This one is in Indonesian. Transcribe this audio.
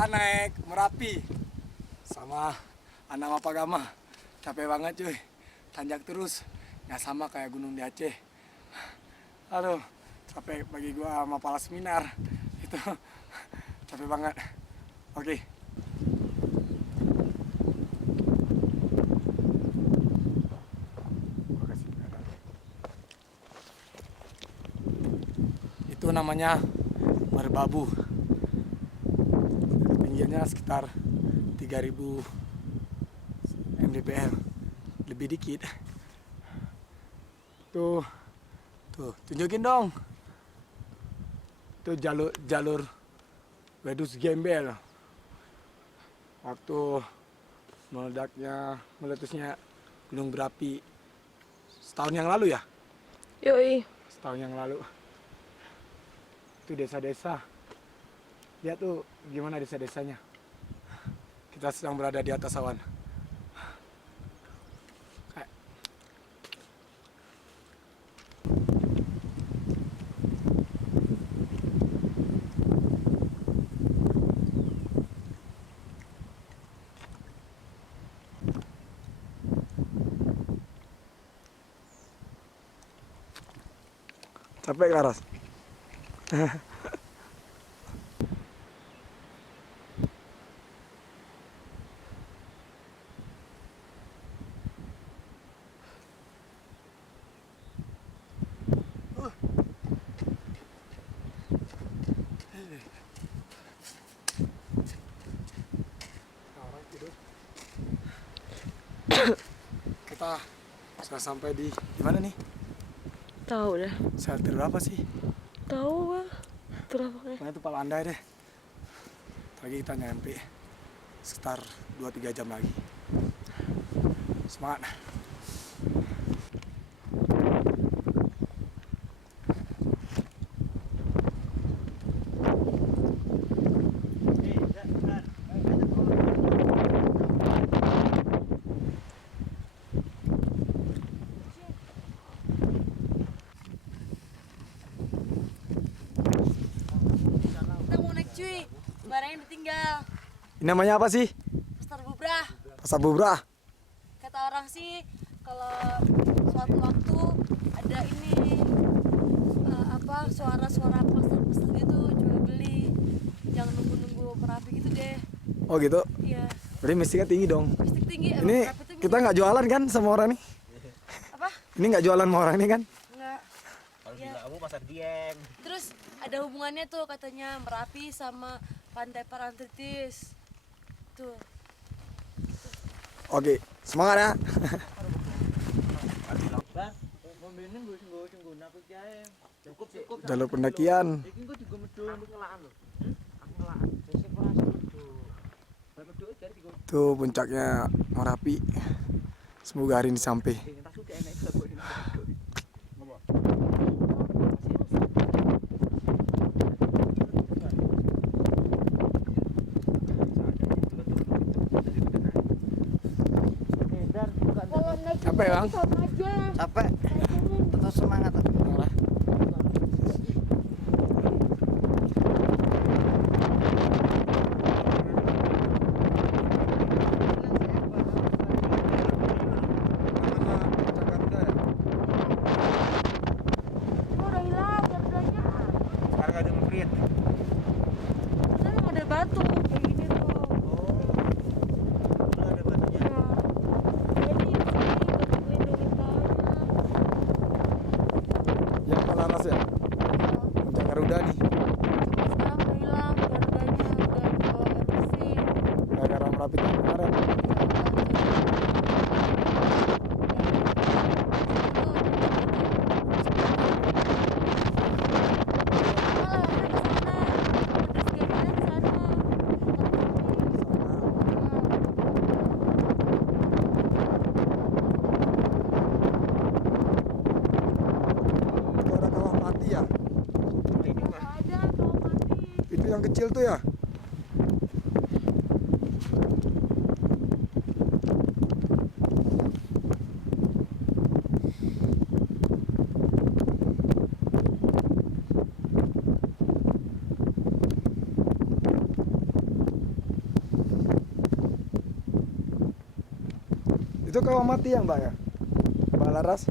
Kita naik Merapi sama anak Mapagama. Capek banget cuy, tanjak terus. Nggak sama kayak gunung di Aceh. Aduh, capek bagi gua sama Pala Seminar. Itu capek banget. Oke. Itu namanya Merbabu. Ketinggiannya sekitar 3000 mdpl, lebih dikit. Tuh, tunjukin dong. Itu jalur Wedus Gembel. Waktu meletusnya gunung berapi setahun yang lalu ya? Yoi. Setahun yang lalu. Itu desa-desa. Lihat tuh gimana desa-desanya. Kita sedang berada di atas awan. Capek Karas? Kita sudah sampai di mana nih? Tahu dah. Shelter berapa sih? Tahu bang. Berapa ya? Pokoknya itu Pala Andai deh. Lagi kita nyampe sekitar 2-3 jam lagi. Semangat. Cuy, barangnya ditinggal. Ini namanya apa sih? Pasar Bubrah. Pasar Bubrah. Kata orang sih kalau suatu waktu ada ini suara-suara pasar-pasar gitu jual beli. Jangan nunggu-nunggu Merapi gitu deh. Oh gitu? Iya. Berarti mistiknya tinggi dong. Mistik tinggi. Ini kita nggak jualan kan sama orang nih? Apa? Ini nggak jualan sama orang ini kan? Enggak. Kalau Ya. gila kamu pasar Dieng. Terus ada hubungannya tuh katanya Merapi sama Pantai Parangtritis. Tuh. Oke, semangat ya. Jalur pendakian. Tuh puncaknya Merapi. Semoga hari ini sampai. Capek bang? Capek. Tetap semangat. Udah hilang harganya. Sekarang ada ngeprit. Kan ada batu kayak gini tuh. Udah ada batunya. Nah, jadi sini buat melindungi pohonnya. Yang Palaras ya? Puncak Garuda nih. Sekarang udah hilang harganya, udah dibawa air bersih. Gara-gara Merapi tahun kemarin. Itu ada kawah mati ya? Itu yang kecil tuh ya? Itu kawah mati ya Mbak ya? Mbak Laras?